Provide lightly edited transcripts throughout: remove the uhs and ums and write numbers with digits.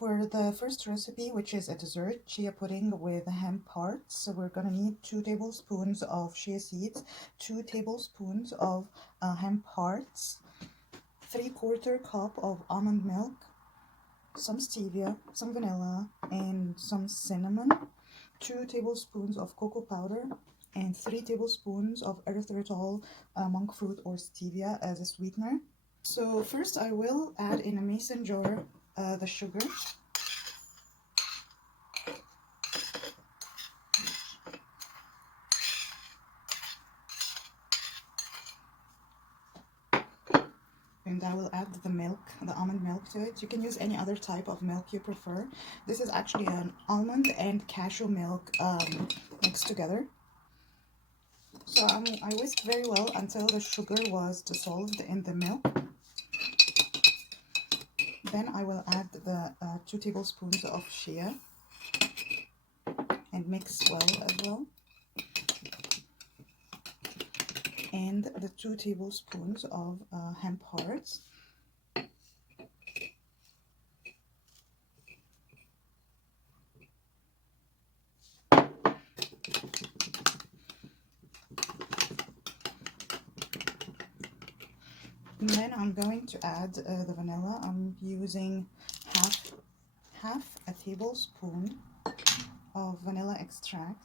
for the first recipe, which is a dessert chia pudding with hemp hearts, so we're gonna need 2 tablespoons of chia seeds, 2 tablespoons of hemp hearts, 3/4 cup of almond milk, some stevia, some vanilla, and some cinnamon, 2 tablespoons of cocoa powder, and 3 tablespoons of erythritol, monk fruit, or stevia as a sweetener. So first I will add in a mason jar the sugar. And I will add the milk, the almond milk to it. You can use any other type of milk you prefer. This is actually an almond and cashew milk mixed together. So I whisk very well until the sugar was dissolved in the milk. Then I will add the 2 tablespoons of chia and mix well as well. And the 2 tablespoons of hemp hearts. And then I'm going to add the vanilla. I'm using half a tablespoon of vanilla extract.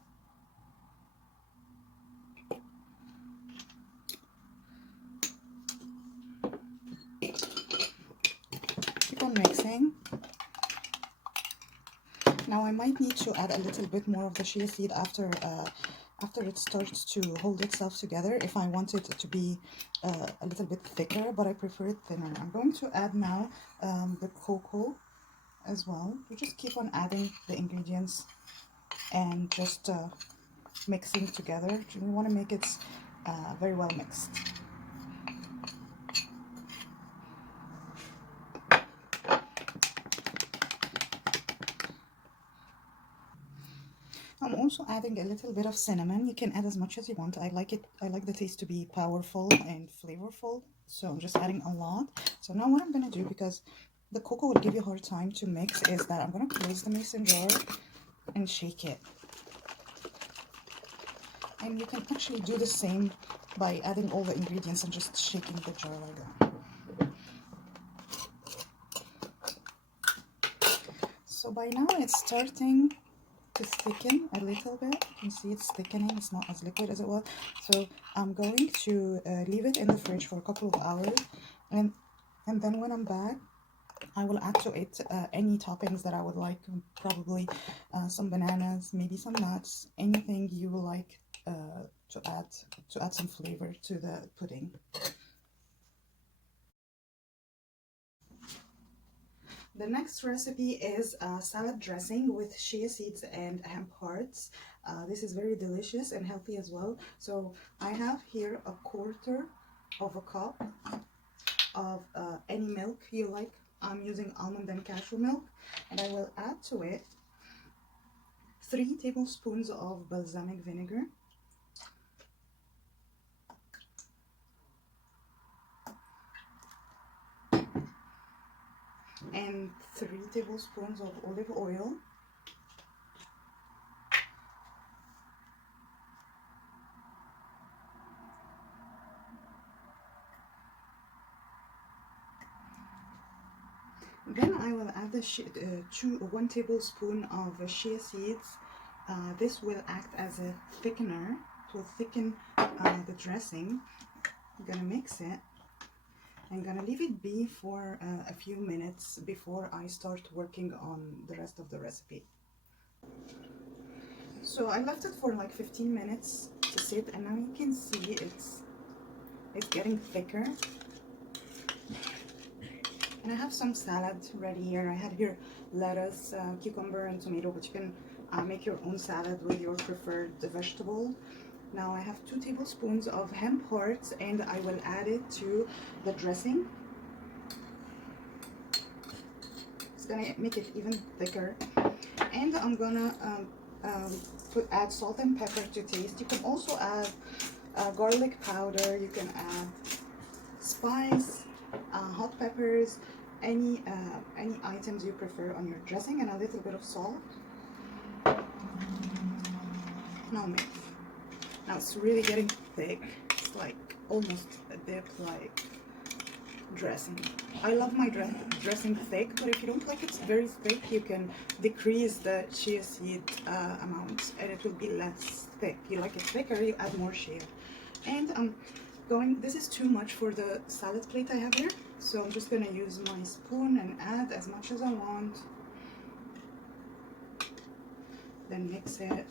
Keep on mixing. Now I might need to add a little bit more of the chia seed after it starts to hold itself together, if I want it to be a little bit thicker, but I prefer it thinner. I'm going to add now the cocoa as well. You just keep on adding the ingredients and just mixing together. You want to make it very well mixed. I'm also adding a little bit of cinnamon. You can add as much as you want. I like the taste to be powerful and flavorful, so I'm just adding a lot. So now what I'm gonna do, because the cocoa will give you a hard time to mix, is that I'm gonna close the mason jar and shake it. And you can actually do the same by adding all the ingredients and just shaking the jar like that. So by now it's starting to thicken a little bit. You can see it's thickening. It's not as liquid as it was. So I'm going to leave it in the fridge for a couple of hours, and then when I'm back, I will add to it any toppings that I would like. Probably some bananas, maybe some nuts, anything you would like to add some flavor to the pudding. The next recipe is salad dressing with chia seeds and hemp hearts. This is very delicious and healthy as well. So I have here 1/4 of a cup of any milk you like. I'm using almond and cashew milk, and I will add to it 3 tablespoons of balsamic vinegar, and 3 tablespoons of olive oil, then I will add the 1 tablespoon of chia seeds. This will act as a thickener to thicken the dressing. I'm gonna mix it. I'm gonna leave it be for a few minutes before I start working on the rest of the recipe. So I left it for like 15 minutes to sit, and now you can see it's getting thicker. And I have some salad ready here. I have here lettuce, cucumber, and tomato, but you can make your own salad with your preferred vegetable. Now I have 2 tablespoons of hemp hearts, and I will add it to the dressing. It's gonna make it even thicker. And I'm gonna add salt and pepper to taste. You can also add garlic powder. You can add spice, hot peppers, any items you prefer on your dressing, and a little bit of salt. Now mix. Now it's really getting thick. It's like almost a dip like dressing. I love my dressing thick, but if you don't like it very thick, you can decrease the chia seed amount and it will be less thick. You like it thicker, you add more chia. And this is too much for the salad plate I have here, so I'm just gonna use my spoon and add as much as I want. Then mix it.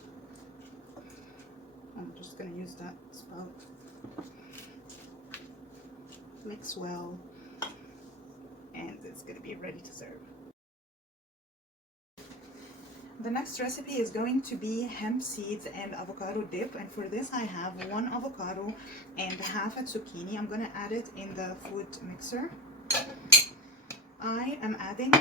I'm just gonna use that spout. Mix well, and it's gonna be ready to serve. The next recipe is going to be hemp seeds and avocado dip, and for this I have 1 avocado and half a zucchini. I'm gonna add it in the food mixer. I am adding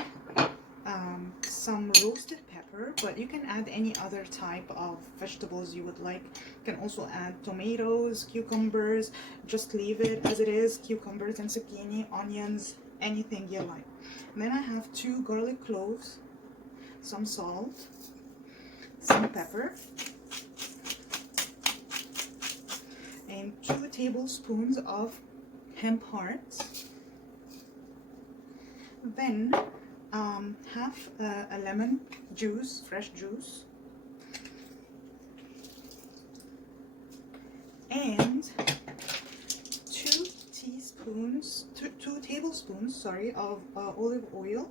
some roasted pepper, but you can add any other type of vegetables you would like. You can also add tomatoes, cucumbers, just leave it as it is, cucumbers and zucchini, onions, anything you like. And then I have 2 garlic cloves, some salt, some pepper, and 2 tablespoons of hemp hearts. Then half a lemon juice, fresh juice, and 2 tablespoons, sorry, of olive oil,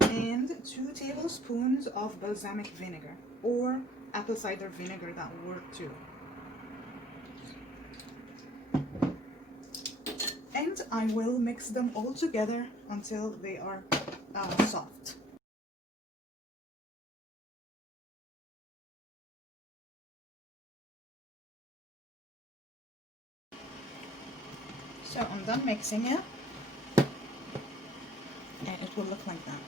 and 2 tablespoons of balsamic vinegar or apple cider vinegar, that will work too. And I will mix them all together until they are soft. So I'm done mixing it, and it will look like that.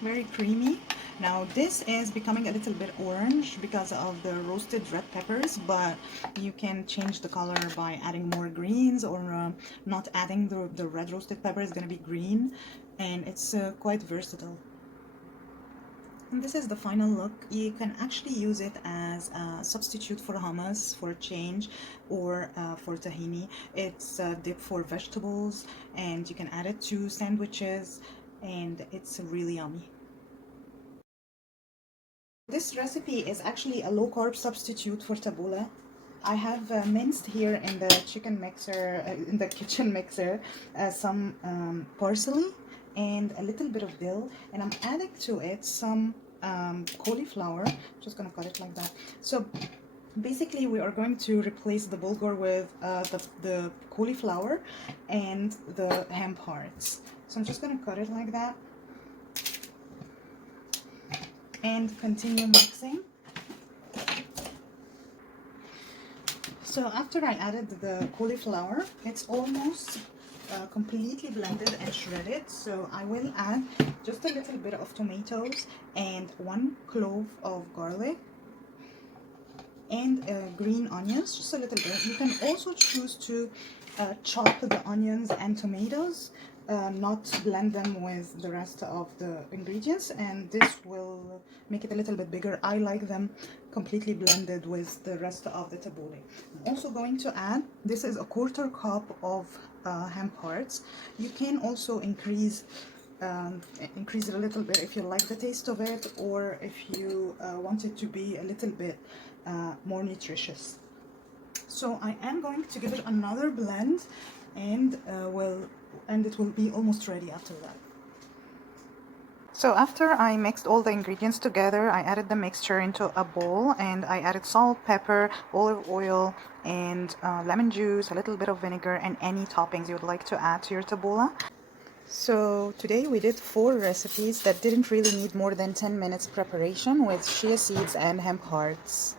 Very creamy. Now this is becoming a little bit orange because of the roasted red peppers, but you can change the color by adding more greens, or not adding the red roasted pepper is going to be green, and it's quite versatile. And this is the final look. You can actually use it as a substitute for hummus for a change, or for tahini. It's a dip for vegetables, and you can add it to sandwiches, and it's really yummy. This recipe is actually a low-carb substitute for tabbouleh. I have minced here in the chicken mixer, in the kitchen mixer, some parsley and a little bit of dill, and I'm adding to it some cauliflower. Just gonna cut it like that. So basically we are going to replace the bulgur with the cauliflower and the hemp hearts. So I'm just gonna cut it like that and continue mixing. So after I added the cauliflower, it's almost completely blended and shredded. So I will add just a little bit of tomatoes and 1 clove of garlic and green onions, just a little bit. You can also choose to chop the onions and tomatoes, not blend them with the rest of the ingredients, and this will make it a little bit bigger. I like them completely blended with the rest of the tabbouleh. I'm also going to add, this is a 1/4 cup of hemp hearts. You can also increase it a little bit if you like the taste of it, or if you want it to be a little bit more nutritious. So I am going to give it another blend, and it will be almost ready after that. So after I mixed all the ingredients together, I added the mixture into a bowl, and I added salt, pepper, olive oil, and lemon juice, a little bit of vinegar, and any toppings you would like to add to your tabbouleh. So today we did 4 recipes that didn't really need more than 10 minutes preparation with chia seeds and hemp hearts.